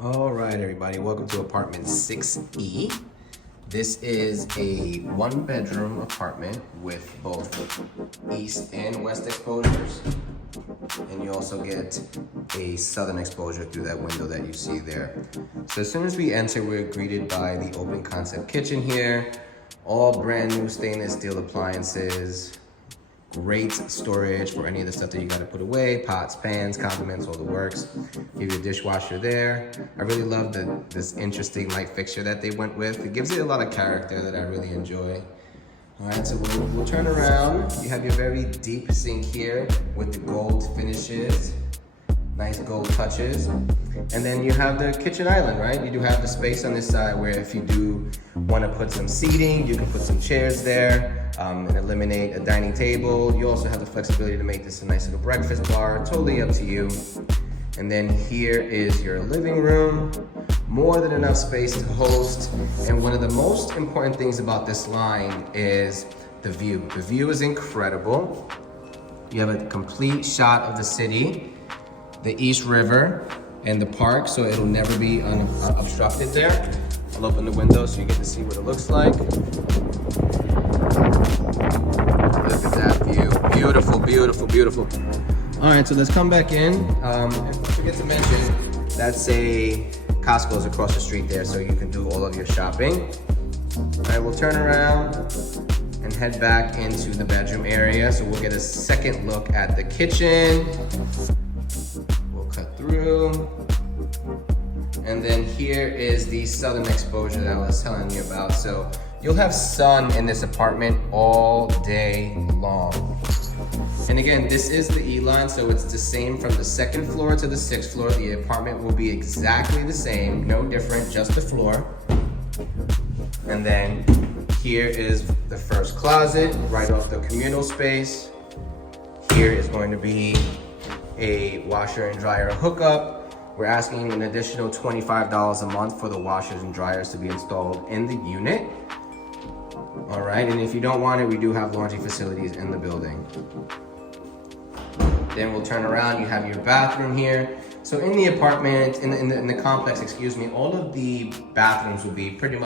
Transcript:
All right, everybody, welcome to apartment 6E. This is a one-bedroom apartment with both east and west exposures. And you also get a southern exposure through that window that you see there. So as soon as we enter, we're greeted by the open concept kitchen here. All brand new stainless steel appliances. Great storage for any of the stuff that you gotta put away, pots, pans, condiments, all the works. Give you a dishwasher there. I really love this interesting light fixture that they went with. It gives it a lot of character that I really enjoy. All right, so we'll turn around. You have your very deep sink here with the gold finishes. Nice gold touches. And then you have the kitchen island, right? You do have the space on this side where if you do want to put some seating, you can put some chairs there and eliminate a dining table. You also have the flexibility to make this a nice little breakfast bar, totally up to you. And then here is your living room. More than enough space to host. And one of the most important things about this line is the view. The view is incredible. You have a complete shot of the city, the East River, and the park, so it'll never be unobstructed there. I'll open the window so you get to see what it looks like. Look at that view. Beautiful, beautiful, beautiful. All right, so let's come back in. And I forget to mention, that's a Costco's across the street there, so you can do all of your shopping. All right, we'll turn around and head back into the bedroom area. So we'll get a second look at the kitchen. We'll cut through. And then here is the southern exposure that I was telling you about. So you'll have sun in this apartment all day long. And again, this is the E-line, so it's the same from the second floor to the sixth floor. The apartment will be exactly the same, no different, just the floor. And then here is the first closet, right off the communal space. Here is going to be a washer and dryer hookup. We're asking an additional $25 a month for the washers and dryers to be installed in the unit. All right, and if you don't want it, we do have laundry facilities in the building. Then we'll turn around, you have your bathroom here. So in the apartment, in the complex, excuse me, all of the bathrooms will be pretty much